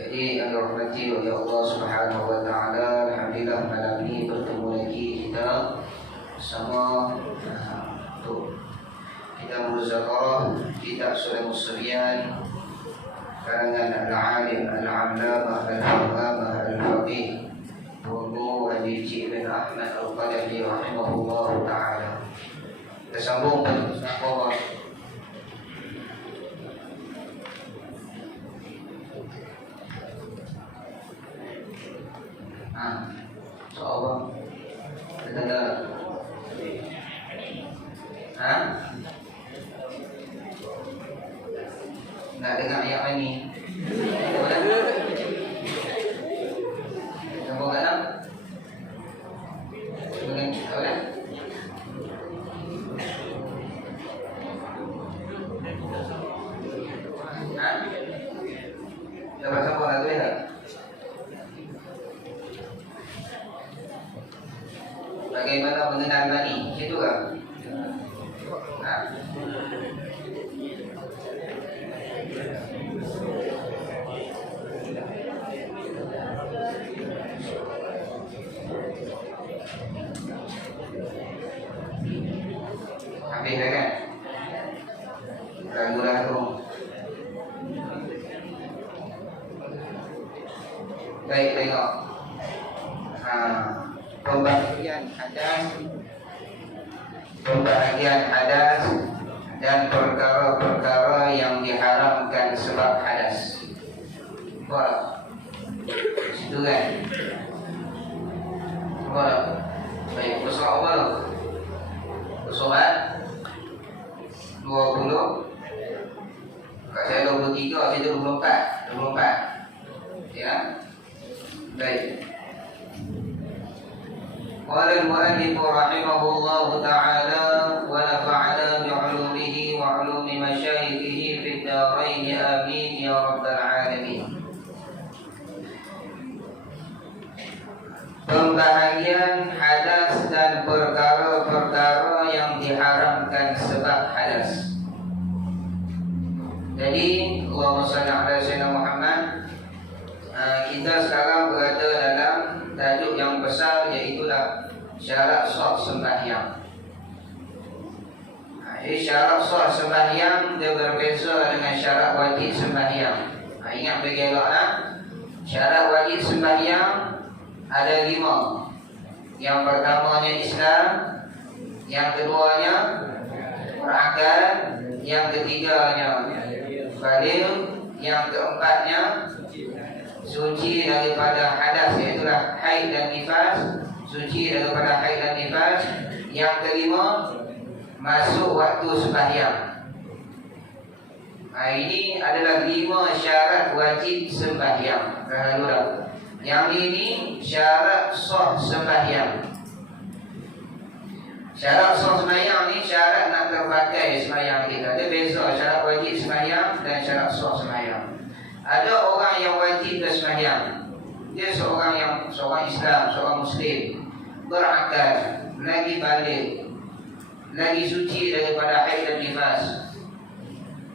Jadi yang dirahmati oleh Allah Subhanahu wa taala, alhamdulillah malam ini bertemu lagi kita bersama untuk kita muzakarah kitab Surah Musliyan karangan Al-Alim Al-Allamah Al-Allamah Al-Faqih Abu Haji bin Ahmad Al-Qadhi rahimahullah taala. Kita sambung bersama soal kita nggak dengar ayat ini. Kamu nggak tahu? Dengan oleh dapat sambung lagi ya? Bagaimana mengenal mani? Itu kan? Habis kan? Ragu-ragu. Baik, tengok. Pembahagian hadas dan perkara-perkara yang diharamkan sebab hadas. Wah, situ kan? Wah, baik, bersoal apa? Bersoal 20. Kat saya 23, saya 24. Ya, baik. Qala al-mu'allif rahimahullahu ta'ala wa nafa'ana bi'ulumihi wa 'ulumi masyayikhihi fid dharain amin ya rabbal alamin. Pembahagian hadas dan perkara-perkara yang diharamkan sebab hadas. Jadi Allahumma shalli ala sayyidina Muhammad. Kita sekarang syarat sah sembahyang. Jadi syarat sah sembahyang dia berbeza dengan syarat wajib sembahyang. Ingat bagi eloklah, syarat wajib sembahyang ada 5. Yang pertamanya Islam, yang keduanya berakal, yang ketiganya baligh, yang keempatnya suci daripada hadas, iaitulah haid dan nifas, suci daripada haid dan nifas. Yang kelima, masuk waktu sembahyang. Ini adalah 5 syarat wajib sembahyang. Yang ini syarat sah sembahyang. Syarat sah sembahyang ni syarat nak terpakai sembahyang kita. Dia beza syarat wajib sembahyang dan syarat sah sembahyang. Ada orang yang wajib sembahyang, dia seorang Islam, seorang Muslim, berakal, lagi baligh, lagi suci daripada haid dan nifas.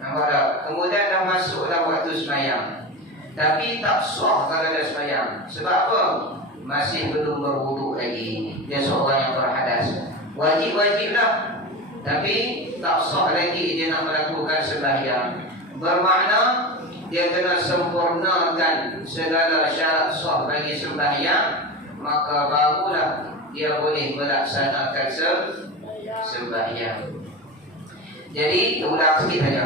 Nampak tak? Kemudian dah masuk dalam waktu sembahyang, tapi tak sah kalau dah sembahyang. Sebab apa? Masih belum berwuduk lagi. Dia seorang yang berhadas. Wajib-wajiblah, tapi tak sah lagi dia nak melakukan sembahyang. Bermakna dia kena sempurnakan segala syarat sah bagi sembahyang, maka barulah dia boleh melaksanakan sembahyang. Jadi ulang sikit saja.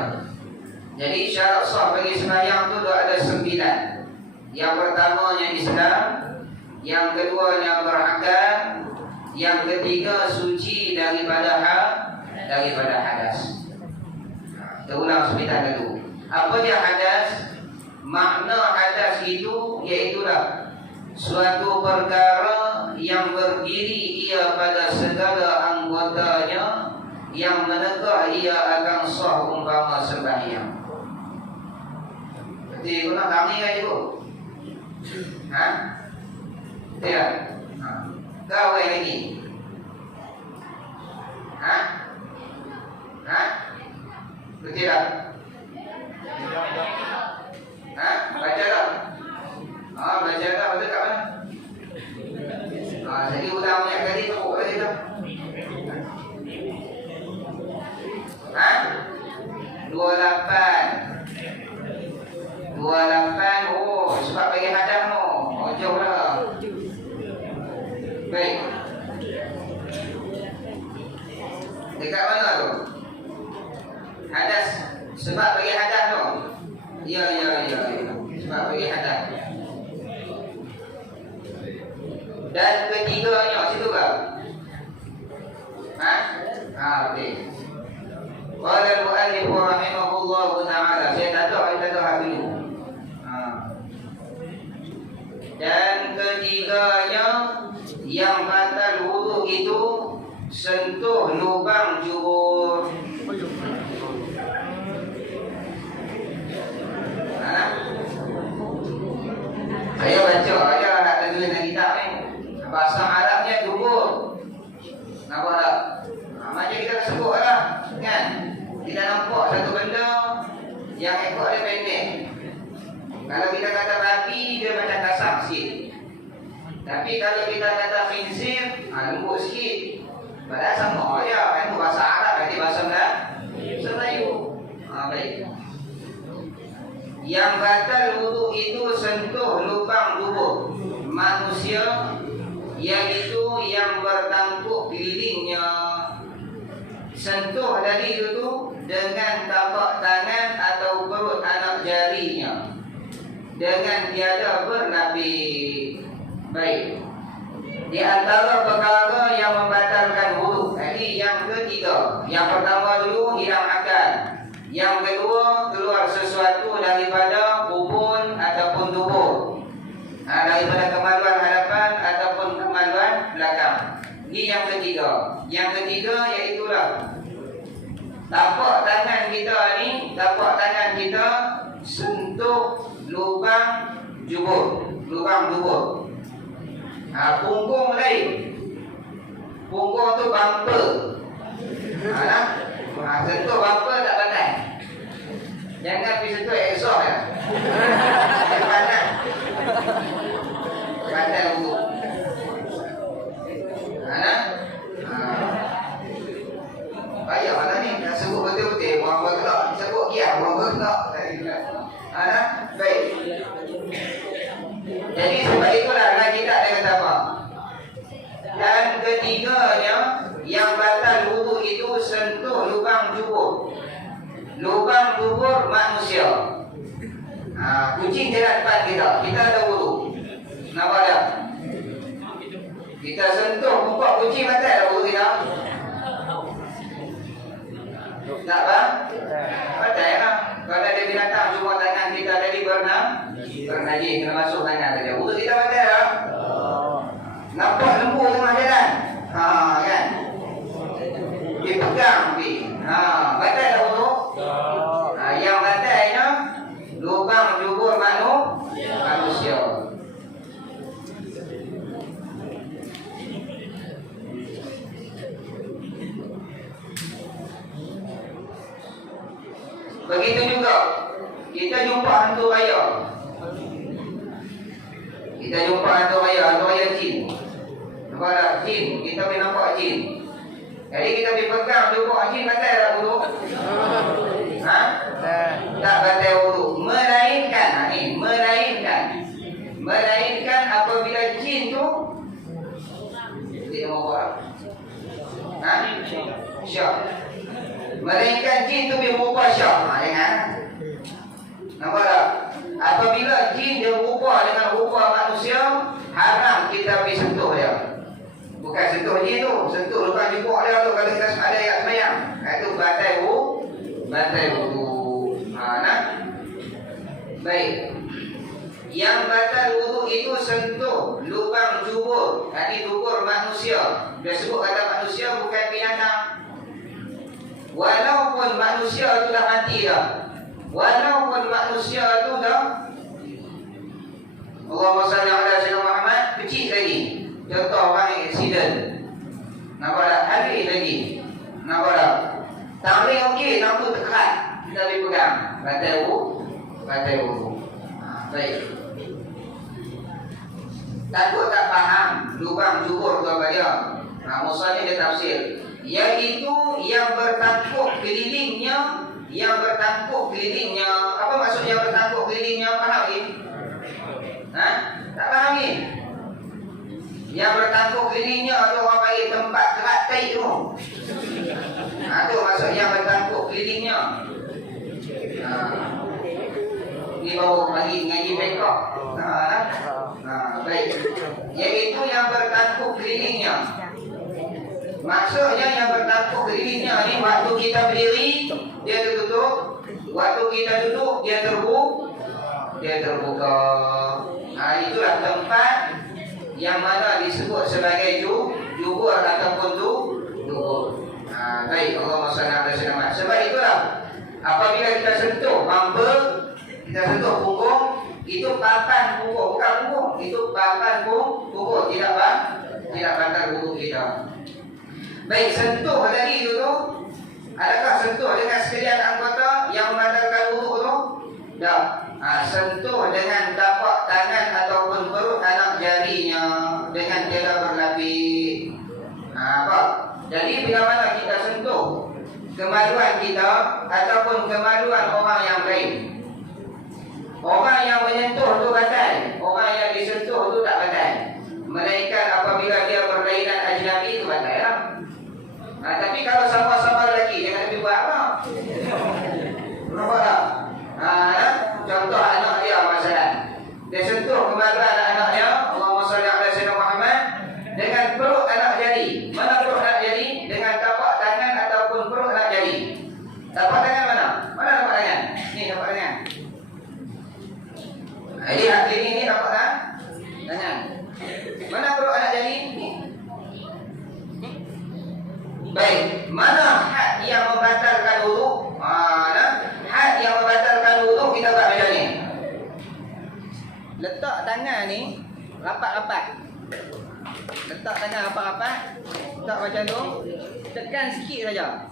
Jadi syarat sah bagi sembahyang tu ada 9. Yang pertamanya Islam, yang keduanya berakal, yang ketiga suci daripada hadas. Kita ulang sebentar dulu. Apa dia hadas? Makna hadas itu iaitulah suatu perkara yang berdiri ia pada segala anggotanya, yang menegak ia akan sah umpama sembahyang. Berarti kau nak tangi kan cikgu? Ya. Kawai lagi. Betul tak? Baca tak? Baca tak? Betul kat mana? Jadi ulang banyak kali teruk lagi tak? 28. Oh, sebab bagi hadas tu. Oh, jauh lah. Baik. Dekat mana tu? Hadas. Sebab bagi hadas tu. Ya. Sebab bagi hadas. Dan ketiganya situ tak? Okey. Qala al-mu'allif rahimahullahu ta'ala. Saya tak tahu dulu. Dan ketiganya yang batal wudu itu sentuh lubang jubur. Saya baca aja nak tulis dalam kitab ni. Bahasa Arabnya jubur. Nampak tak? Macam kita sebut lah, kan? Kita nampak satu benda yang ekor dia pendek. Kalau kita kata babi, dia macam kasar sikit. Tapi kalau kita kata khinzir, lembut sikit. Padahal sama je, kan? Bahasa Arab nanti bahasa Melayu. Baik. Yang batal wudu itu sentuh lubang tubuh manusia, iaitu yang bertangkuk kelilingnya. Sentuh dari itu dengan tapak tangan atau perut anak jarinya, dengan tiada bernapis. Baik. Di antara perkara yang membatalkan wudu, jadi yang ketiga. Yang pertama dulu hilang akal. Yang kedua keluar sesuatu daripada kubun ataupun tubuh, daripada kemaluan hadapan ataupun kemaluan belakang. Ini yang ketiga. Yang ketiga iaitulah tapak tangan kita sentuh lubang jubur, lubang tubuh. Punggung lain. Punggung tu bumper. Sentuh bumper tak pandai. Jangan pergi sentuh exhaust ya. Pandai. Pandai untuk. kucing jalan depan kita. Kita ada wudu. Nampak tak? Kita sentuh muka kucing batal tak wudu kita? Tak bang? Batal lah. Kalau ada binatang cuma tangan kita tadi bernajis, kena masuk tangan saja. Wudu kita batal tak? Nampak lembu tengah jalan. Kan? Dipegang pergi. Batal tak wudu? Yang batalnya lubang jubur manusia. Begitu juga kita jumpa hantu raya. Hantu raya jin. Nampak tak? Jin, kita boleh nampak jin. Jadi kita boleh pegang jumpa jin, batal tak wudu? Tak batal wudu. Melainkan apabila jin tu dia mau buat. Syak. Melainkan jin tu dia berupa syak. Jangan. Nampak tak? Apabila jin dia berupa dengan rupa manusia, haram kita pergi sentuh dia. Bukan sentuh jin tu, sentuh lubang jubuk dia tu kalau kita ada ayat semayang. Itu batal wudu. Baik. Yang batal wudu itu sentuh lubang jubur. Tadi jubur manusia. Dia sebut kata manusia bukan binatang. Walaupun manusia itu dah mati dah. Allahumma salli ala sayyidina Muhammad, kecil lagi. Contoh orang aksiden. Nampak tak? Habis lagi. Nampak tak? Tamring okey, nampak dekat. Kita boleh pegang. Batal wudu. Baik. Takut tak faham lubang jubur tu apa dia? Musannif dia tafsir. Iaitu yang bertangkuk kelilingnya. Apa maksud yang bertangkuk kelilingnya? Faham ni? Tak faham ni? Yang bertangkuk kelilingnya tu orang panggil tempat kerat taik tu. Tu maksud yang bertangkuk kelilingnya. Ni baru ngaji Bangkok. Baik. Iaitu yang bertangkuk kelilingnya. Maksudnya yang bertangkuk kelilingnya ni waktu kita berdiri dia tertutup, waktu kita duduk dia terbuka. Itulah tempat yang mana disebut sebagai jubur ataupun dubur. Baik, Allahumma salli ala sayyidina Muhammad. Sebab itulah apabila kita sentuh bumper, kita sentuh punggung, itu papan punggung, bukan punggung, itu papan punggung, tidak batal wudu kita. Baik, sentuh tadi itu tu, adakah sentuh dengan sekalian anggota yang membatalkan wudu tu? Tak. Sentuh dengan tapak tangan ataupun perut anak jarinya dengan tiada berlapis. Apa? Jadi bila mana kita sentuh kemaluan kita ataupun kemaluan orang yang lain, orang yang menyentuh tu batal, orang yang disentuh tu tak batal. Melainkan apabila dia berlainan ajnabi itu batal lah. Tapi kalau sama-sama lelaki, jangan lebih buat apa? Nampak tak? Contoh anak dia masalah. Dia sentuh kemaluan anak-anaknya, Allahumma salli ala sayyidina Muhammad, dengan perut anak jari. Mana perut anak jari? Dengan tapak tangan ataupun perut anak jari. Tapak tangan mana? Mana tapak tangan? Ni tapak tangan. Lihat ini tapak tangan. Mana perut anak jari? Ni. Baik, mana had yang membatalkan wudu? Had yang membatalkan wudu kita buat macam ni. Letak tangan ni rapat-rapat. Letak tangan rapat-rapat. Letak macam tu. Tekan sikit saja.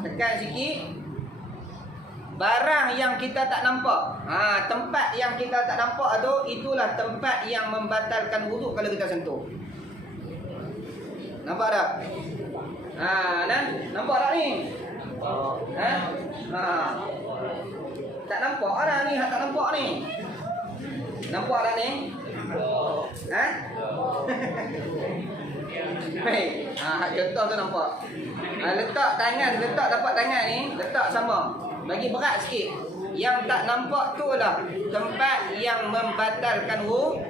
Tekan sikit. Barang yang kita tak nampak. Tempat yang kita tak nampak tu, itulah tempat yang membatalkan wudu kalau kita sentuh. Nampak tak? Nampak tak ni? Tak nampak dah ni, tak nampak ni. Nampak tak ni? Baik. Contoh tu nampak. Letak tangan, letak tapak tangan ni, letak sama. Bagi berat sikit. Yang tak nampak tu lah tempat yang membatalkan wuduk.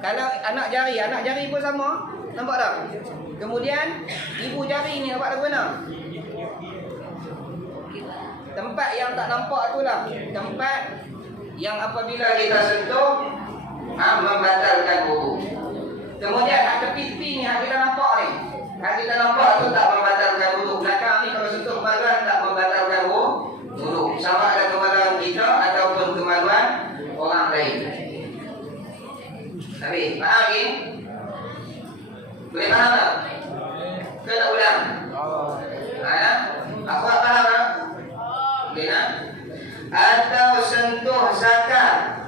Kalau anak jari pun sama. Nampak tak? Kemudian ibu jari ni nampak tak guna? Tempat yang tak nampak tu lah tempat yang apabila kita sentuh membatalkan wuduk. Kemudian tepi-tepi ni kita nampak ni. Kita nampak tu tak membatalkan wuduk. Belakang ni kalau sentuh kemaluan tak membatalkan wuduk. Sama ada kemaluan kita ataupun kemaluan orang lain. Tapi faham ni? Boleh faham tak? Ke tak ulang? Akhwat faham tak? Boleh tak? Atau sentuh zakar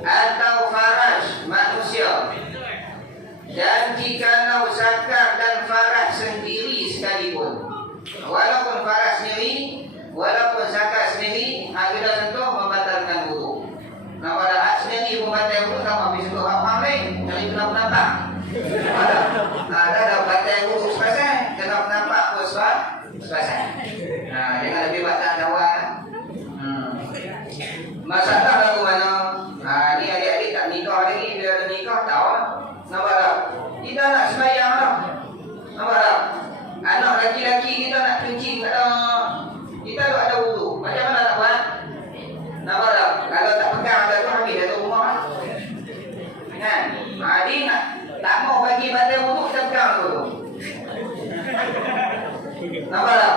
atau faraj manusia. Dan jikalau zakar dan faraj sendiri sekalipun, walaupun faraj sendiri, walaupun zakar sendiri, kita sentuh membatalkan wuduk. Nampak tak? Sendiri pun batal wuduk, sama habis sentuh apa lain? Jadi kenapa nampak? Ada batal wuduk sepasang, kenapa nampak pun sepasang. Jangan lebih batal kawan. Masalah lagu mana? Ni adik-adik tak nikah lagi, bila ada nikah tahu lah. Nampak tak? Kita nak sembahyang lah. Nampak tak? Anak laki-laki kita nak kencing kat dalam. Kita tak ada wuduk. Macam mana nak buat? Nampak tak? Kalau tak pegang ada tu ambil dari rumah lah. Kan? Dia nak tak mau bagi batal wuduk, kita pegang dulu. Nampak tak?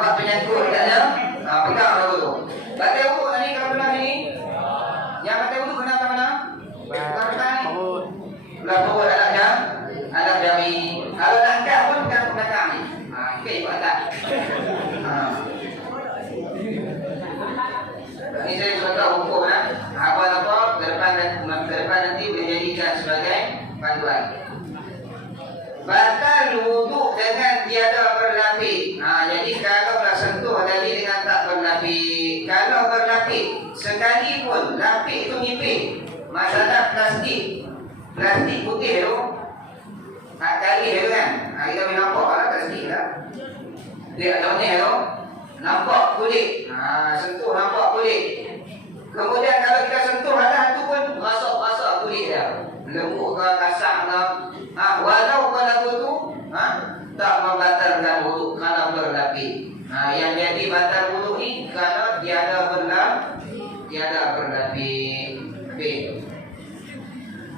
Buat penyangkut katnya. Pegang dulu. Batal wuduk ni kalau benar ni. Yang batal wuduk kena ke mana? Belah ni. Belah perut anaknya. Anak jari. Kalau nak angkat pun pegang ke belakang ni. Okey, buat tak? Ini saya contoh hukum lah. Apa-apa ke depan nanti boleh jadikan sebagai panduan. Batal wuduk dengan tiada berlapis. Jadi kalau nak sentuh tadi dengan tak berlapis. Kalau berlapis sekalipun lapis tu nipis. Masalah plastik putih tu. Tak kali tu kan. Kita boleh nampak lah plastik lah. Dia macam ni tu. Nampak kulit. Sentuh nampak kulit. Kemudian kalau kita sentuh ada tu pun rasuk kulit dia. Lembut ke kasar ke. Walaupun lagu tu tak membatalkan wuduk kalau berlapis. Yang jadi batal wuduk ni kalau tiada berlapis.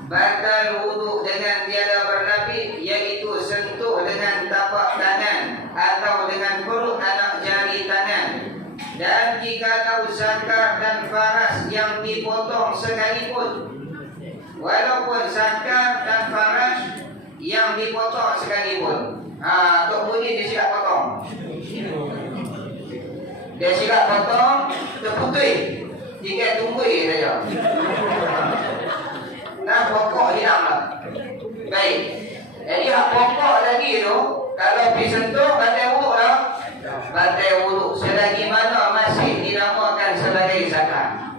Batal wuduk dengan tiada berlapis iaitu sentuh dengan tapak tangan atau dengan perut anak jari tangan. Dan jikalau zakar dan faras yang dipotong sekalipun, walaupun zakar dan faras yang dipotong sekalipun. Tok Budi dia silap potong. Dia silap potong, terputih. Tinggal tunggu saja. Nah, pokok hilang lah. Baik. Jadi hak pokok lagi tu, kalau pergi sentuh, batal wuduk lah. Batal wuduk. Selagi mana masih dinamakan sebagai zakar.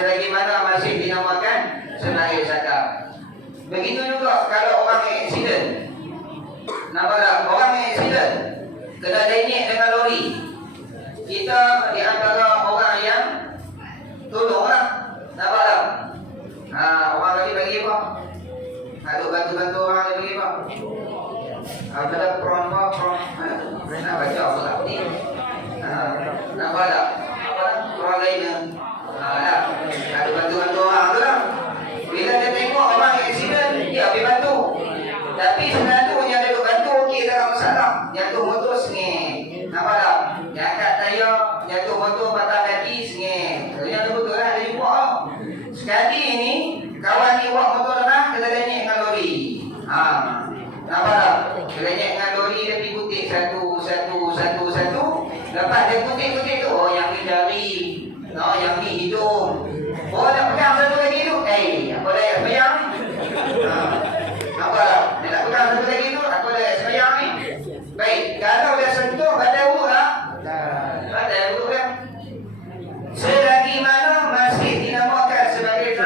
Selagi mana masih dinamakan sebagai zakar. Begitu juga kalau orang aksiden. Nampak tak? Orang aksiden kena lenyek dengan lori. Kita di antara orang yang tolonglah. Nampak tak? Orang tadi bagi apa? Aduk bantu-bantu orang dia bagi apa? Ada pron. Nak baca apa tak ni? Nampak tak? Orang lain yang aduk bantu-bantu orang tu lah. Bila dia tengok orang aksiden, dia ambil bantu. Tapi sebenarnya yang dia bantu okey, tak ada masalah. Jatuh motor sengit. Nampak tak? Dia angkat tayar, jatuh motor patah kaki sengit. Yang tu betul lah, dia jumpa lah. Sekali ni, kawan ni buat motor dah, kena lenyek dengan lori. Nampak tak? Kena lenyek dengan lori, dia pergi kutip satu. Lepas dia kutip tu, yang ni jari. Yang ni hidung. Nak pegang satu lagi tu. Apa dah sembahyang ni? Nampak tak? Dia nak pegang satu lagi tu, apa dah sembahyang ni? Baik, kalau dia sentuh, batal wuduk lah. Batal wuduk kan? Selagi mana masih dinamakan sebagai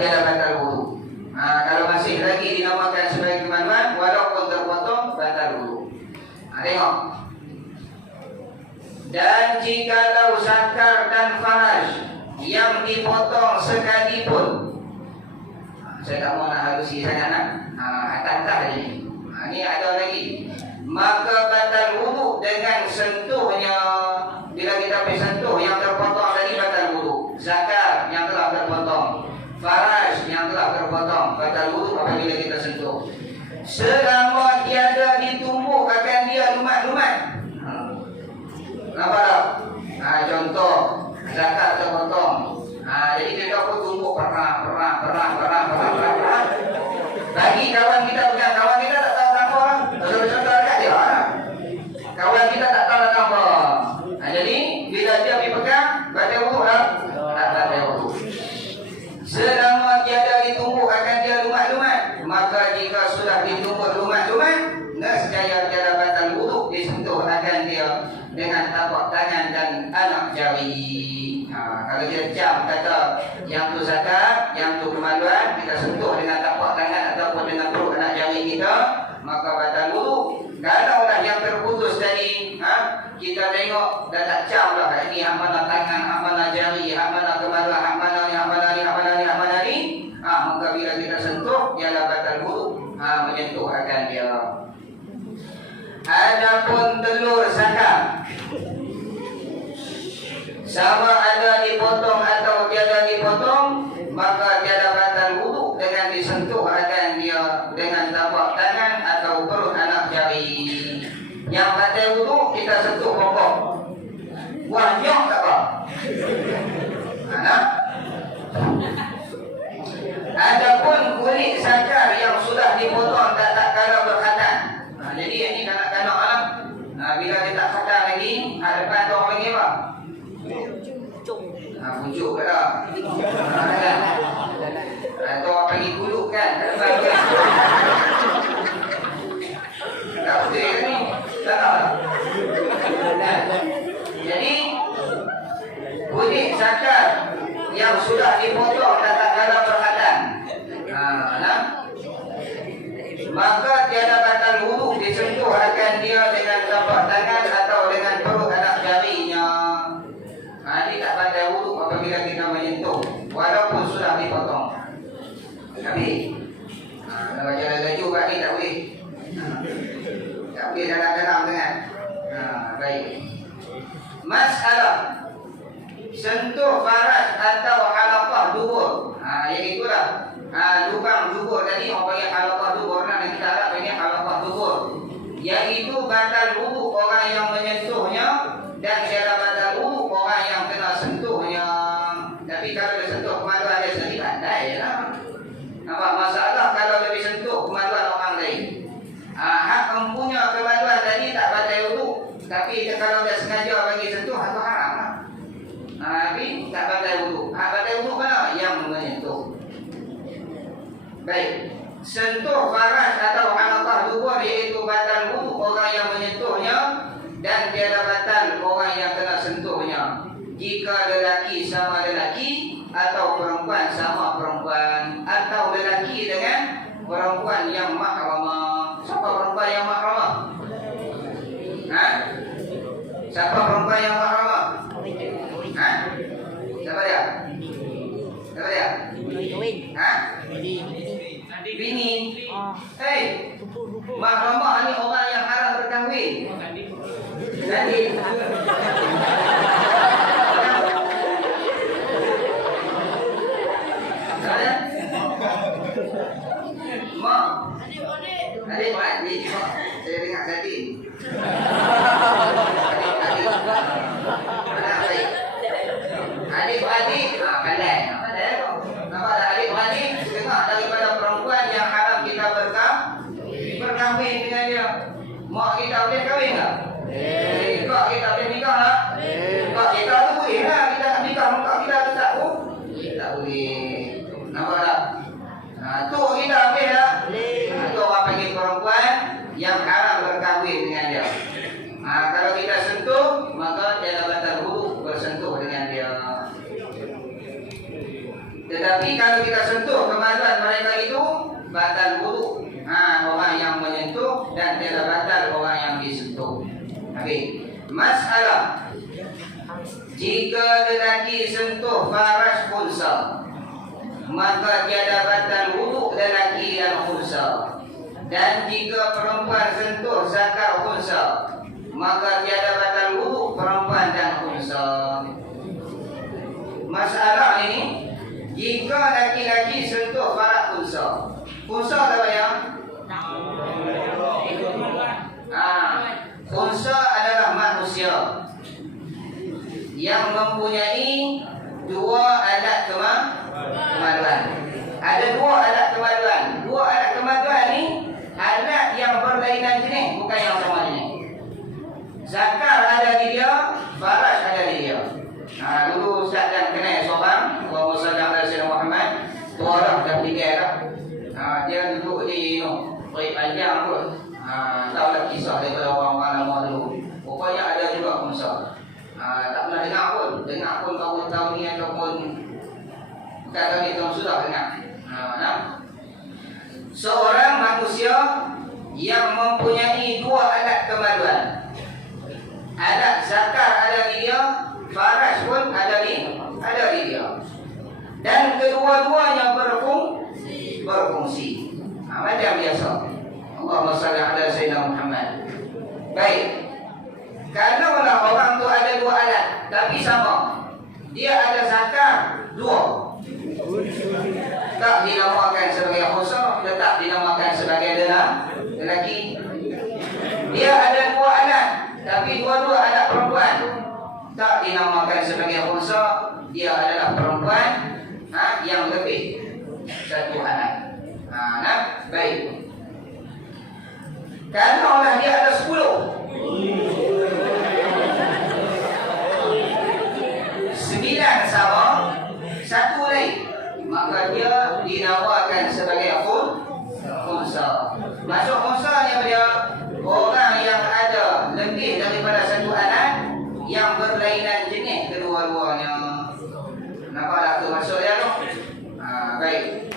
tiada batal wudu. Kalau masih lagi dinamakan sebagai kemaluan, walaupun terpotong batal wudu. Tengok. Dan jikalau zakar dan faraj yang dipotong sekalipun, saya tak mau nak halusi sangat nak. Atas-atas je. Ini ada lagi. Maka batal wudu dengan sentuhnya. Bila kita pergi sentuh yang terpotong tadi batal wudu. Zakar yang telah terpotong, faraj yang telah terpotong, batal wudu apabila kita sentuh. Selama tiada ditumbuk akan dia lumat-lumat. Nampak tak? Contoh zakat terpotong. Jadi kita pun tumbuk perah. Bagi kawan kita bukan kawan kita tak tahu apa. Contoh dekat dia. Kawan kita tak tahu apa. Jadi bila dia pergi pegang, batal wudu tak? Tak batal wudu. Selama tiada ditumbuk akan dia lumat-lumat, maka jika sudah ditumbuk lumat-lumat, nescaya tiada batal wudu disentuh akan dia dengan tapak tangan dan anak jari. Kalau dia jam kata yang tu zakat, yang tu kemaluan, kita sentuh dengan tapak tangan ataupun dengan perut anak jari kita, maka batal wudu. Kalau dah yang terputus tadi, kita tengok dah tak jam lah. Ini hak mana tangan, hak mana jari, hak mana kemaluan, hak mana ni, hak mana ni, hak mana ni, hak mana ni. Maka bila kita sentuh, ialah batal wudu. Menyentuh akan dia. Adapun telur zakat, sama ada dipotong atau tiada dipotong, maka tiada batal wudu dengan disentuh akan dia dengan tapak tangan atau perut anak jari. Yang batal wudu kita sentuh pokok. Wah, nyok tak apa? Adapun kulit zakar yang sudah dipotong tak kala berkhatan. Jadi ini kanak-kanak lah. Bila dia tak khatan lagi, depan tu orang panggil apa? Pucuk ke tak? Atau orang panggil kuluk kan? Tak betul ke ni? Tak tahu. Jadi kulit zakar yang sudah dipotong tak kala berkhatan, maka tiada batal wudu disentuh akan dia dengan tapak tangan atau dengan perut anak jarinya. Ini tak batal wudu apabila kita menyentuh walaupun sudah dipotong. Tapi kalau jalan laju kat ni tak boleh. Tak boleh dalam-dalam dengan. Baik. Masalah sentuh faraj atau halaqah dubur. Yang itulah lubang dubur tadi orang panggil halaqah dubur. Nanti kita harap ini halaqah dubur. Yang itu batal wudu orang yang menyentuhnya dan tiada batal wudu orang yang kena sentuhnya. Tapi kalau dia sentuh kemaluan dia sendiri pandai lah. Nampak masalah kalau dia sentuh kemaluan orang lain. Hak empunya kemaluan tadi tak batal wudu. Tapi kalau dia sengaja bagi sentuh itu haram lah. Tapi tak batal wudu. Batal wudu mana? Yang menyentuh. Baik. Sentuh faraj atau halaqah dubur iaitu batal wudu orang yang menyentuhnya dan tiada batal orang yang kena sentuhnya. Jika lelaki sama lelaki atau perempuan sama perempuan atau lelaki dengan perempuan yang mahramah. Siapa perempuan yang mahramah? Siapa perempuan yang mahramah? Siapa dia? Siapa dia? Bini. Hei, mahramah ni orang yang haram berkahwin. Jadi Mak, adik-adik, saya dengar tadi. Adik-adik, pandai. Nampak tak adik-adik? Dengar daripada perempuan yang haram kita berkahwin dengan dia. Mak kita boleh kahwin tak? Kak kita boleh nikah tak? Kak kita tu boleh lah. Kita nak nikah, mak kita tu tak pun? Tak boleh. Nampak tak? Tu kita boleh tak? Itu orang panggil perempuan yang haram berkahwin dengan dia. Kalau kita sentuh, maka tiada batal wudu bersentuh dengan dia. Tetapi kalau kita sentuh kemaluan mereka itu, batal wudu. Orang yang menyentuh dan tidak batal orang yang disentuh. Okey. Masalah, jika lelaki sentuh faras unsa, maka tiada batal wudu lelaki dan unsa. Dan jika perempuan sentuh zakar unsa, maka tiada batal wudu perempuan dan unsa. Masalah ini, jika laki-laki sentuh faras unsa, unsa apa yang? Unsa adalah manusia yang mempunyai dua alat kemaluan. Ada dua alat kemaluan. Dua alat kemaluan ni alat yang berlainan jenis, bukan yang sama jenis. Zakar ada di dia, faras ada di dia. Dulu Ustaz dan kenal seorang, Allahumma salli ala sayyidina Muhammad. Tu orang dah fikir dah. Dia duduk di Baik panjang pun. Tahulah kisah daripada orang-orang lama dulu. Rupanya ada juga unsa. Tak pernah dengar pun tahun-tahun ni ataupun tahun ni tahun sudah dengar. Seorang manusia yang mempunyai dua alat kemaluan. Alat zakar ada di dia, faras pun ada di dia. Dan kedua-duanya berfungsi. Macam biasa. Allahumma salli ala sayyidina Muhammad. Baik. Kalaulah orang tu ada dua alat tapi sama, dia ada zakar dua, tak dinamakan sebagai unsa, tetap dinamakan sebagai lelaki. Dia ada dua alat tapi dua-dua alat perempuan, tak dinamakan sebagai unsa, dia adalah perempuan yang lebih satu alat. Baik. Kalaulah dia ada 10, 9 sama, satu lain, maka dia dinamakan sebagai unsa. Masuk unsa yang dia orang yang ada lebih daripada satu alat yang berlainan jenis kedua-duanya. Nampaklah tu maksud dia tu? Baik.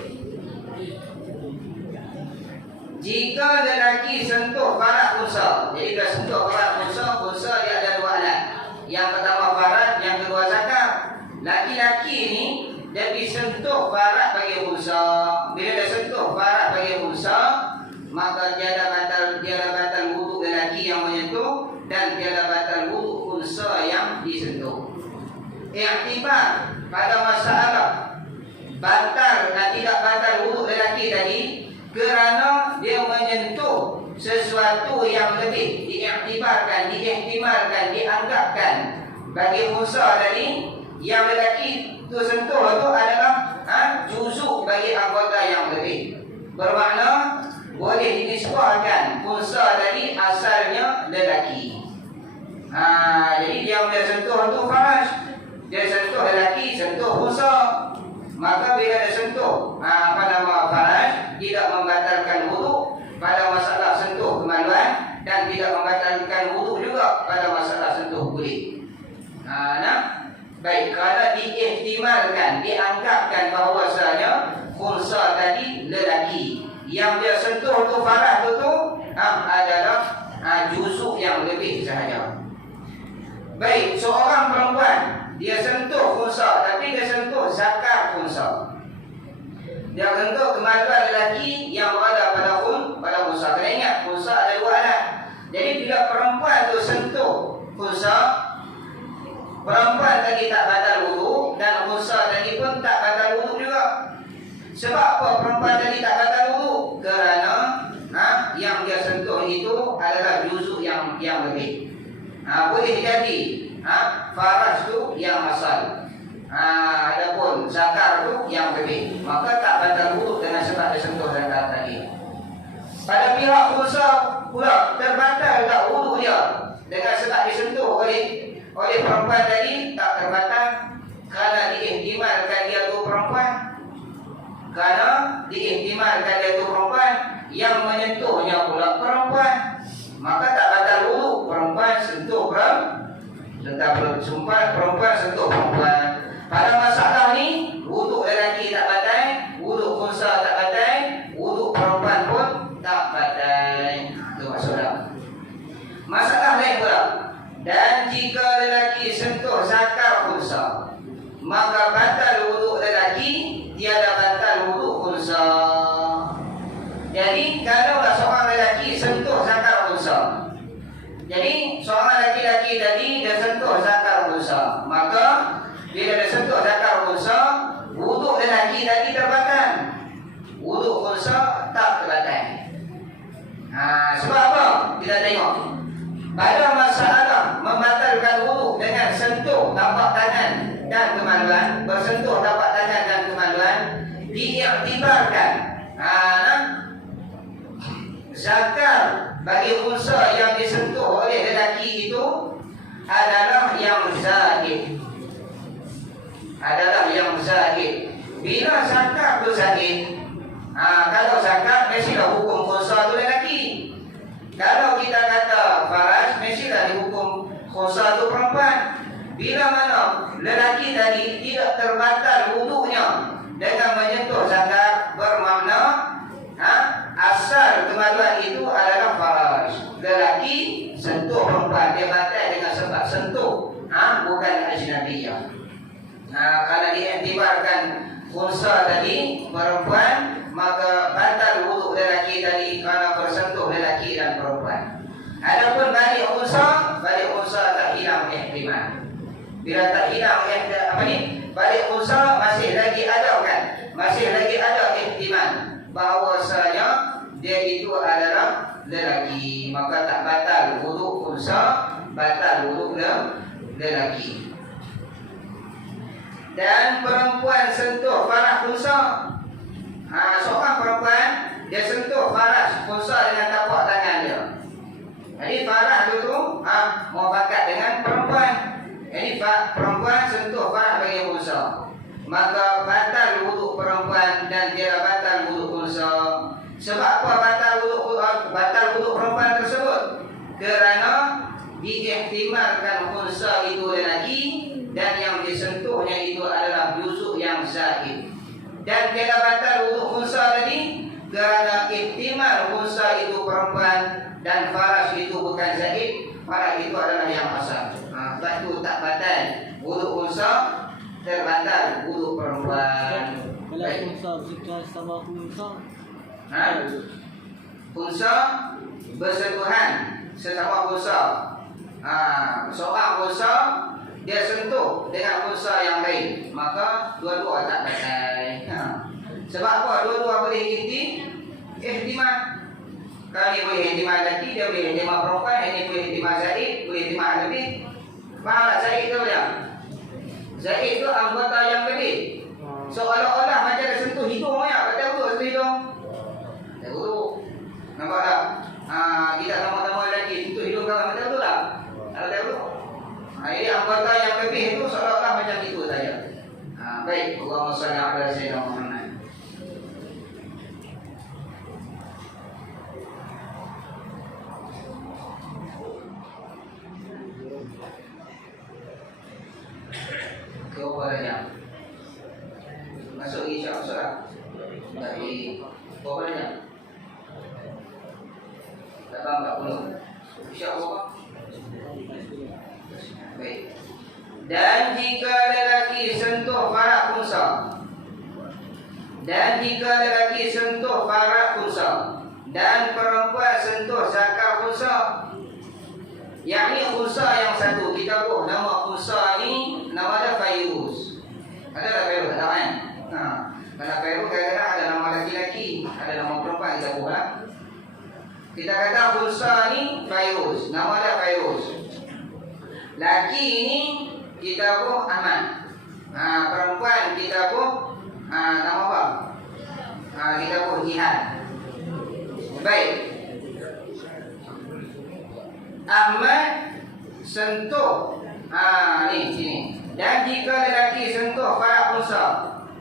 Jika lelaki sentuh faras unsa, jadi dia sentuh faras unsa dia ada dua alat. Yang pertama faras, yang kedua zakar. Laki-laki ni dia disentuh faras bagi unsa. Bila dia sentuh faras bagi unsa, maka tiada batal wudu lelaki yang menyentuh dan tiada batal wudu unsa yang disentuh. Iktibar pada masalah batal dan tidak batal wudu lelaki tadi, kerana dia menyentuh sesuatu yang lebih diiktibarkan, diihtimalkan, dianggapkan bagi unsa tadi. Yang lelaki tu sentuh itu adalah juzuk bagi anggota yang lebih. Bermakna boleh dinisbahkan unsa tadi asalnya lelaki. Jadi yang dia sentuh itu faras, dia sentuh lelaki, sentuh unsa. Maka bila dia sentuh faras, tidak membatalkan wudu pada masalah sentuh kemaluan dan tidak membatalkan wudu juga pada masalah sentuh kulit. Baik, kalau diihtimalkan, dianggapkan bahawasanya unsa tadi lelaki, yang dia sentuh tu faras tu adalah juzuk yang lebih sahaja. Baik, seorang perempuan dia sentuh unsa tapi dia sentuh zakar unsa. Dia sentuh kemaluan lelaki yang berada pada unsa. Kena ingat, unsa ada dua alat. Jadi bila perempuan tu sentuh unsa, perempuan tadi tak batal wudu dan unsa tadi pun tak batal wudu juga. Sebab apa perempuan tadi tak batal wudu? Kerana yang dia sentuh itu adalah juzuk yang lebih. Boleh jadi faras tu yang asal, adapun zakar tu yang lebih, maka tak batal wudu dengan sebab dia sentuh zakar tadi. Pada pihak unsa pula terbatal tak wudu dia dengan sebab disentuh oleh perempuan tadi, tak terbatal kerana diihtimalkan dia tu perempuan. Kerana diihtimalkan dia tu perempuan, yang menyentuhnya pula perempuan, maka tak batal wudu. Perempuan sentuh perempuan sentuh perempuan. Pada masalah ni wudu lelaki tak tiada batal wuduk unsa. Jadi kalaulah seorang lelaki sentuh zakar unsa, jadi seorang lelaki tadi dia sentuh zakar unsa, maka bila dia sentuh zakar unsa, wuduk lelaki tadi terbatal, wuduk unsa tak terbatal. Sebab apa? Kita tengok pada masalah membatalkan wuduk dengan sentuh tapak tangan dan kemaluan, bersentuh tapak tangan dan kemaluan, diiktibarkan zakar bagi unsa yang disentuh oleh lelaki itu adalah yang zahid. Adalah yang zahid. Bila zakar tu zahid, kalau zakar mestilah hukum unsa tu lelaki. Kalau kita kata faraj, mestilah dihukum unsa tu perempuan. Bila mana lelaki tadi tidak terbatal wuduknya dengan menyentuh zakar, bermakna asal kemaluan itu adalah faraj. Lelaki sentuh perempuan, dia batal dengan sebab sentuh, bukan ajnabiyah. Kalau diiktibarkan unsa tadi perempuan, maka batal wuduk lelaki tadi kerana bersentuh lelaki dan perempuan. Adapun balik unsa tak hilang ihtimal. Bila tak hilang balik unsa masih lagi ada ihtimal bahawasanya dia itu adalah lelaki, maka tak batal wuduk unsa, batal wuduk lelaki. Dan perempuan sentuh faraj unsa, seorang perempuan dia sentuh faraj unsa dengan tapak tangan dia. Jadi faraj itu muafakat dengan perempuan. Jadi perempuan sentuh faraj bagi unsa, maka batal wuduk perempuan dan dia batal wuduk unsa. Sebab apa batal wuduk perempuan tersebut? Kerana diihtimalkan unsa itu lelaki dan yang disentuhnya itu adalah juzuk yang zahid. Dan dia batal wuduk unsa tadi kerana ihtimal unsa itu perempuan dan faraj itu bukan zahid. Faraj itu adalah yang asal. Sebab itu tak batal wuduk unsa, terbatal wuduk perempuan. Kalau unsa jika sama unsa, unsa bersentuhan sesama unsa. Seorang unsa dia sentuh dengan unsa yang lain, maka dua-dua tak batal. Sebab apa? Dua-dua boleh ihtimal. Kalau dia boleh ihtimal lelaki, dia boleh ihtimal perempuan. Ini boleh ihtimal zaid, boleh ihtimal lebih. Faham tak zaid tu dia? Zaid tu anggota yang lebih. Seolah-olah macam dia sentuh hidung ya. Kata betul sentuh hidung. Tak betul. Nampak tak? Kita sama-sama lelaki sentuh hidung kawan. Kata betul tak? Tak betul. Jadi anggota yang lebih itu seolah-olah macam itu saja. Baik, Allahumma shalli ala sayyidina Muhammad. Kepadanya masuk isyak solat dari kepadanya datang 40 isyak apa? Baik. Dan jika lelaki sentuh faraj unsa, dan perempuan sentuh zakar unsa, yakni unsa yang satu, kita pun nama unsa ni nama dia Fairuz. Ada tak Fairuz? Tak kan? Kalau Fairuz kadang-kadang ada nama lelaki, ada nama perempuan, kita pun lah. Kita kata unsa ni Fairuz, nama dia Fairuz. Laki ni kita pun Ahmad. Perempuan kita pun nama apa? Kita pun Jihad. Baik. Ahmad sentuh ni sini. Dan jika lelaki sentuh faraj unsa,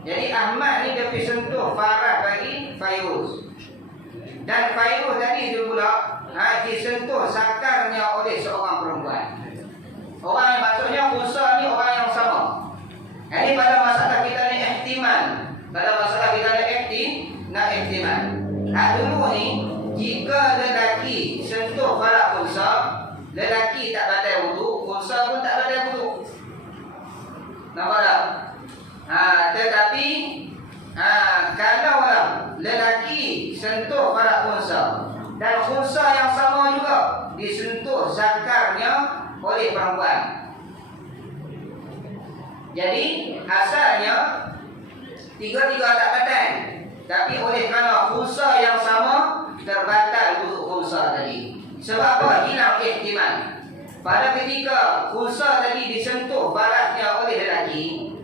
jadi Ahmad ni dia pergi sentuh faraj bagi Fairuz. Dan Fairuz tadi dia pula disentuh zakarnya oleh seorang perempuan. Orang yang maksudnya unsa ni orang yang sama. Jadi pada masalah kita ni ihtimal. Ihtimal. Dulu ni jika lelaki sentuh faraj unsa, lelaki tak batal wuduk, unsa pun tak batal wuduk. Nampak tak? Tetapi oleh perempuan. Jadi asalnya tiga-tiga tak batal, tapi oleh kerana khunsa yang sama terbatal wuduk khunsa tadi. Sebab apa? Hilang ihtimal. Pada ketika khunsa tadi disentuh farasnya oleh lelaki,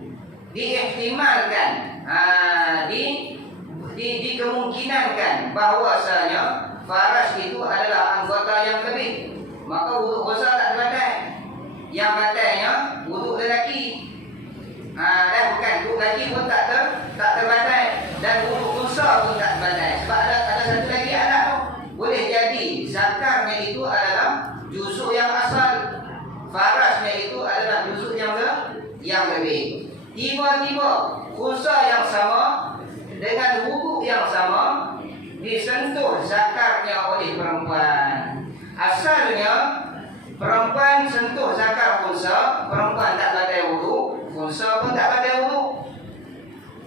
diihtimalkan, dikemungkinankan bahawasanya faras itu adalah anggota yang lebih, maka wuduk khunsa tak terbatal. Yang batalnya wuduk lelaki. Dan bukan wuduk lelaki pun tak terbatal, dan wuduk khunsa pun tak terbatal. Sebab ada satu lagi anak tu. Boleh jadi zakarnya itu adalah juzuk yang asal, farasnya itu adalah juzuk yang lebih. Tiba-tiba khunsa yang sama dengan wuduk yang sama disentuh zakarnya oleh perempuan. Asalnya perempuan sentuh zakar khunsa, perempuan tak batal wuduk, khunsa pun tak batal wuduk.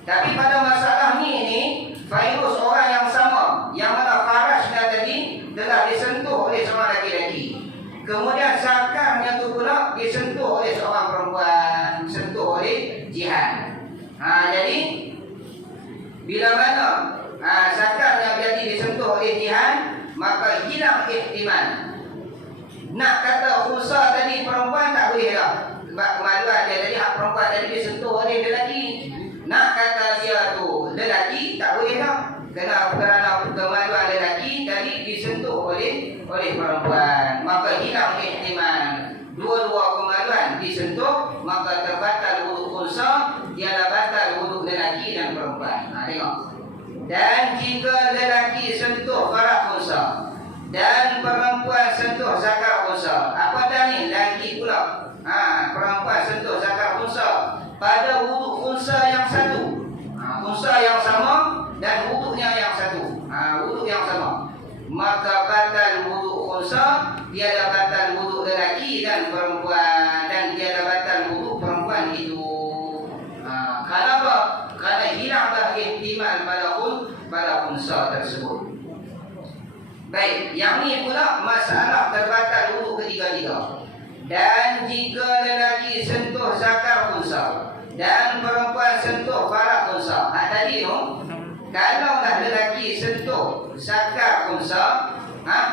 Tapi pada masalah ini virus orang yang sama, yang mana farasnya tadi telah disentuh oleh seorang lelaki. Kemudian zakarnya tu pula disentuh oleh seorang perempuan, sentuh oleh jihad. Jadi bila mana zakarnya jadi disentuh oleh jihad, maka hilang ihtimal. Nak kata khunsa tadi perempuan tak boleh lah, sebab kemaluan dia tadi, hak perempuan tadi disentuh oleh lelaki. Nak kata dia tu lelaki tak boleh lah, kerana kemaluan lelaki tadi disentuh oleh perempuan, maka hilang ihtimal. Dua-dua kemaluan disentuh, maka terbatal wuduk khunsa, tiada batal wuduk lelaki dan perempuan. Tengok. Dan jika lelaki sentuh farak khunsa dan perempuan sentuh zakar khunsa, apa dalil? Lelaki pula perempuan sentuh zakar khunsa pada wuduk khunsa yang satu, khunsa yang sama dan wuduknya yang satu, wuduk yang sama, maka batal wuduk khunsa, tiada batal wuduk lelaki dan perempuan, dan tiada batal wuduk perempuan itu. Kenapa? Kerana hilanglah ihtimal pada khunsa tersebut. Baik, yang ni pula masalah terbatal wuduk ketiga-tiga. Dan jika lelaki sentuh zakar khunsa dan perempuan sentuh farak khunsa, tadi tu, kalaulah lelaki sentuh zakar khunsa,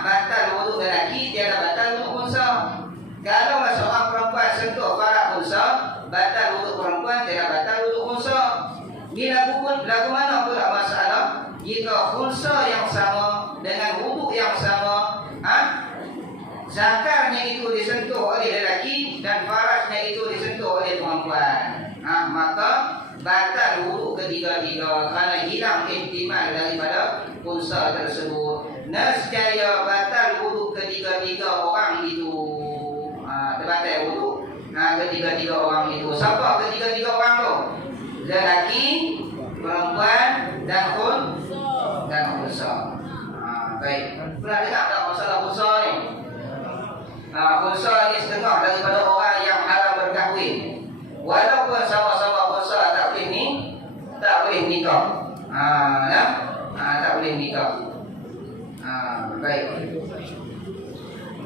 batal wuduk lelaki, tiada batal wuduk khunsa. Kalau seorang perempuan sentuh farak khunsa, batal wuduk perempuan, tiada batal wuduk khunsa. Ni lagu mana pula masalah? Jika khunsa yang sama dengan wuduk yang sama, zakarnya itu disentuh oleh lelaki dan farasnya itu disentuh oleh perempuan, maka batal wuduk ketiga-tiga kerana hilang ihtimal daripada khunsa tersebut. Nescaya batal wuduk ketiga-tiga orang itu. Terbatal wuduk ketiga-tiga orang itu. Siapa ketiga-tiga orang tu? Lelaki, perempuan dan khunsa. Baik. Pernah dengar tak masalah khunsa ni? Khunsa ni setengah daripada orang yang haram berkahwin. Walaupun sama-sama khunsa tak boleh nikah. Tak boleh nikah. Baik.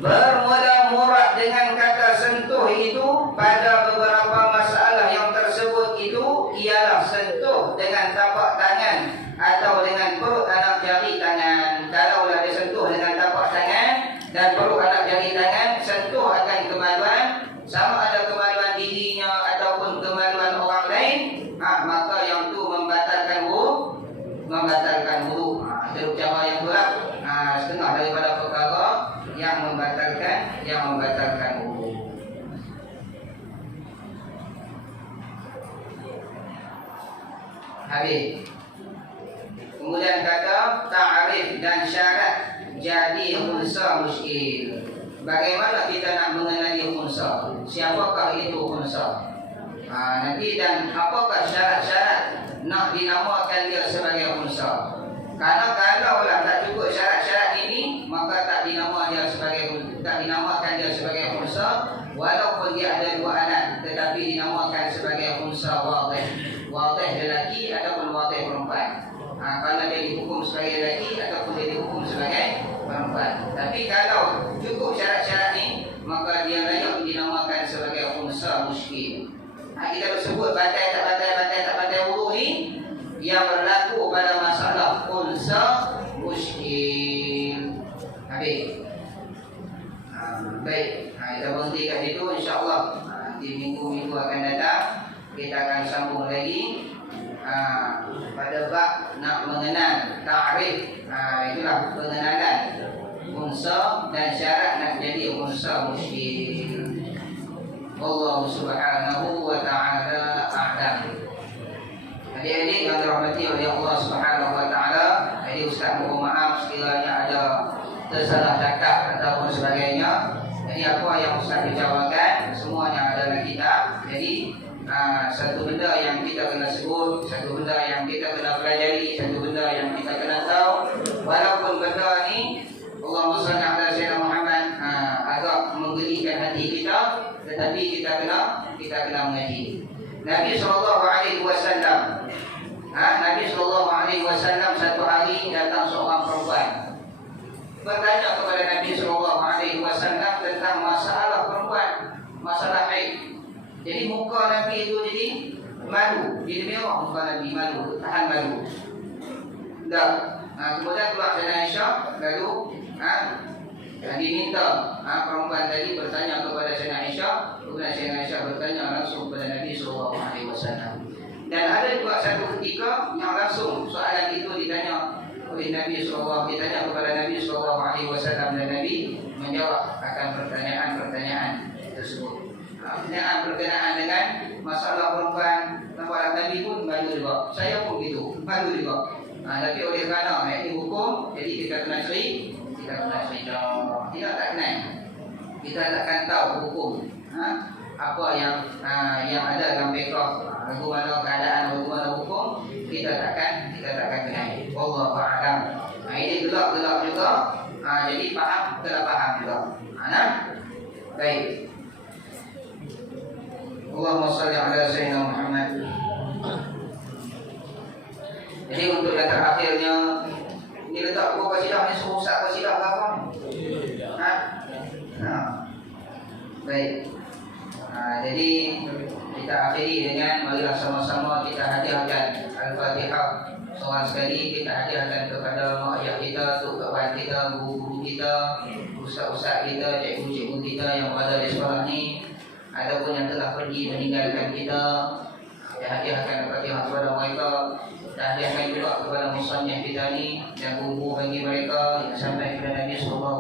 Bermula murad dengan kata sentuh itu pada beberapa masalah yang tersebut itu ialah sentuh dengan tapak tangan atau dengan perut anak jari tangan. Kalaulah disentuh dengan tapak tangan dan perut anak jari tangan, sentuh akan kemaluan, sama ada kemaluan dirinya ataupun kemaluan orang lain, maka yang tu membatalkan wuduk. Itu cara yang pula setengah daripada perkara yang membatalkan wuduk. Habis. Kemudian kata ta'rif dan syarat jadi khunsa muskil. Bagaimana kita nak mengenali khunsa? Siapakah itu khunsa? Nanti dan apakah syarat-syarat nak dinamakan dia sebagai khunsa? Karena kalaulah tak cukup syarat-syarat ini, maka tak dinamakan dia sebagai khunsa, walaupun dia ada dua anak, tetapi dinamakan sebagai khunsa wadih lelaki ataupun wadih perempuan. Kalau dia dihukum sebagai lelaki ataupun dia dihukum sebagai perempuan. Tapi kalau cukup syarat-syarat ni, maka dia layak dinamakan kita sebut batal tak batal wudu ni yang berlaku pada masalah unsa muskil. Habis. Baik. Kita berhenti kat situ, insya-Allah. Nanti minggu-minggu akan datang kita akan sambung lagi pada bab nak mengenal ta'rif. Itulah pengenalan unsa dan syarat nak jadi unsa muskil. Allah Subhanahu wa taala a'lam. Adik-adik yang dirahmati oleh Allah Subhanahu wa taala, jadi ustaz mohon maaf sekiranya ada tersalah cakap ataupun sebagainya. Jadi apa yang ustaz ucapkan semuanya ada dalam kitab. Jadi satu benda yang kita kena sebut, satu benda yang kita kena pelajari, satu benda yang kita kena tahu, walaupun benda ni Allahumma shalli ala sayyidina Muhammad agak menggelikan hati kita, tetapi kita kena mengaji. Nabi SAW Nabi SAW satu hari datang seorang perempuan bertanya kepada Nabi SAW tentang masalah perempuan, masalah haid. Jadi muka Nabi itu jadi malu, jadi merah muka Nabi, malu, tahan malu. Kemudian keluar Sayyidina Aisyah, lalu diminta perempuan tadi bertanya kepada Sayyidina Aisyah, kemudian Sayyidina Aisyah bertanya langsung kepada Nabi SAW. Dan ada juga satu ketika yang langsung soalan itu ditanya oleh Nabi SAW, ditanya kepada Nabi SAW dan Nabi menjawab akan pertanyaan-pertanyaan tersebut. Pertanyaan berkenaan dengan masalah perempuan, nampak Nabi pun malu juga. Saya pun begitu, malu juga. Tapi oleh kerana ini hukum, jadi kita kena cerita. Tidak tak kenal. Kita takkan tahu hukum. Apa yang ada dalam fiqh, bagaimana keadaan, bagaimana hukum, kita takkan kenal. Wallahu a'lam. Ini gelap juga. Jadi kena faham juga. Baik. Allahumma shalli ala sayyidina Muhammad. Jadi untuk yang terakhirnya, ini letak buku qasidah ni, suruh usah qasidah ke apa? Baik. Jadi kita akhiri dengan marilah sama-sama kita hadiahkan Al-Fatihah. Seorang sekali kita hadiahkan kepada mak ayah kita, tok kawan kita, guru-guru kita, ustaz-ustaz kita, cikgu-cikgu kita yang berada di sekolah ni. Adapun yang telah pergi meninggalkan kita, kita hadiahkan Al-Fatihah kepada mereka. Kita hadiahkan juga kepada musannif kita ni dan guru bagi mereka yang sampai kepada Nabi SAW.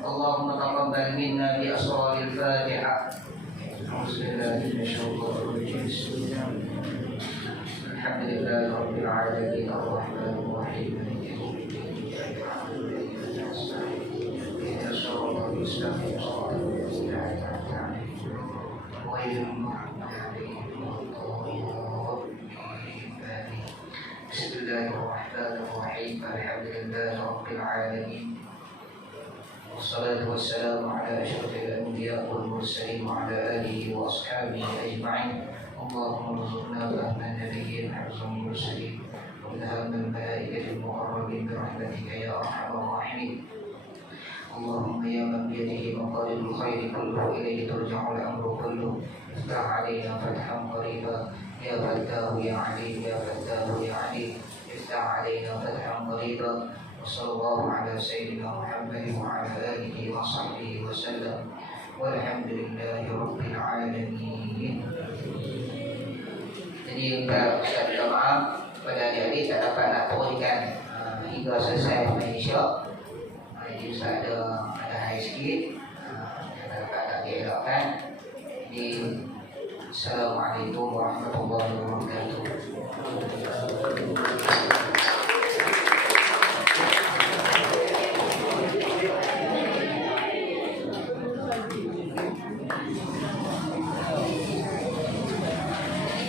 Allahumma taqabbal minna bi asraril Fatihah. Alhamdulillahi rabbil alamin arrahmanir rahim maliki yaumiddin iyyaka na'budu wa iyyaka nasta'in ihdinas siratal mustaqim siratal ladzina an'amta 'alaihim ghairil maghdubi 'alaihim waladdallin. Bismillahirrahmanirrahim. Alhamdulillahi rabbil alamin. Wassalatu wassalamu ala asyrafil anbiya wal mursalin wa ala alihi wa ashabihi ajma'in. Allahumma rzuqna fahman nabiyyin harzul mursalin wa ilhamal malaikatil muqarrabin bi rahmatika ya arhamar rahimin. Allahumma ya man biyadihi maqalidul khairi kulluhu ilayhi turja'ul amru kulluhu iftah 'alaina fathan qariba ya fattahu ya 'alim ya fattahu ya 'alim iftah 'alaina fathan qariba. Wassallallahu ala sayyidina Muhammad wa ala alihi wa sahbihi wa sallam. Walhamdulillahi rabbil alamin. Jadi kita minta maaf pada adik-adik tak dapat nak turunkan hingga selesai Malaysia. Jadi Ustaz ada high sikit yang tak dapat nak dielakkan. Jadi Assalamualaikum warahmatullahi wabarakatuh.